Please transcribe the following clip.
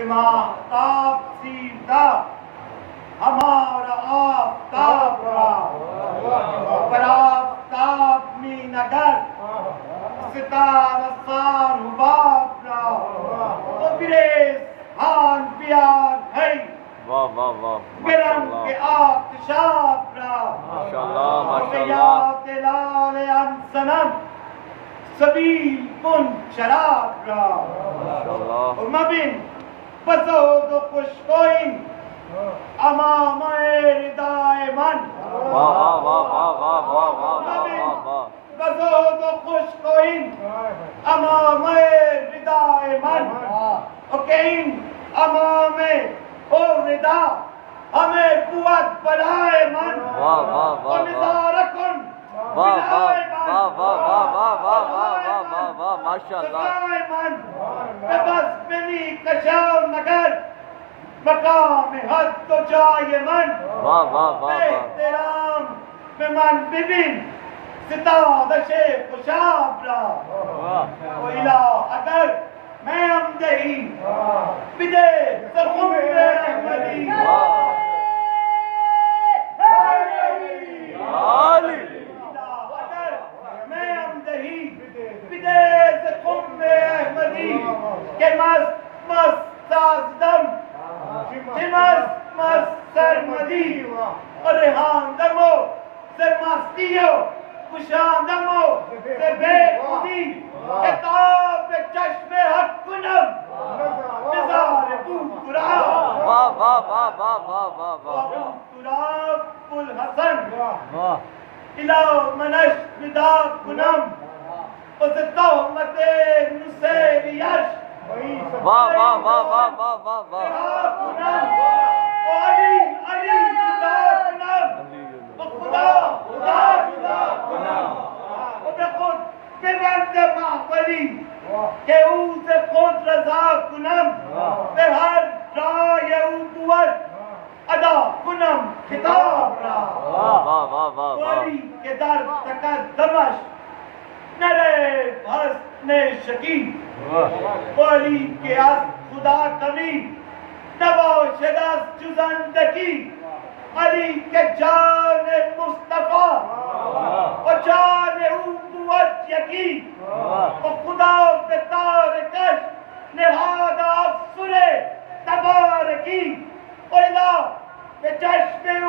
کہ ماہتاب سیدھا ہمارا آفتاب را پر آفتاب می نگر ستارہ سار حباب را تو بریز ہان پیار ہے برنگ کے آتشاب را یاد لال انسنم سبیل کن شراب را مبین بزود و خوشگوین امام ردائے من بزود و خوشگوین امام ردائے من کہ ان امام او ردا ہمیں قوت بلائے من و نظارہ کن بلائے من بس منی کشاو نگر مقام حد تو جائے من احترام میں من ببین ستادش خوشاب را و الہ اگر میں امدہی بدے سرخم احمدی اگر میں امدہی بدے سرخم احمدی کہ مست مست سازدم مست مست سرمدی اور رہاندمو سے مستیو کشاندمو سے بے خودی کتاب چشم حق کنم نظار بود تراب تراب کل حسن الہ منش نداب کنم اس تحمت نسیریش علی علی جدا کنم خدا خدا جدا کنم خود ببند محولی کہ او سے خود رضا کنم به هر رای او بود ادا کنم خطاب را ولی که در تقدمش نره حسن شکی ولی که از خدا کمی نباشد از جزندگی علی که جان مصطفی و جان او بود یکی و خدا به تارکش نهاد افسر تبارکی و الہ به چشم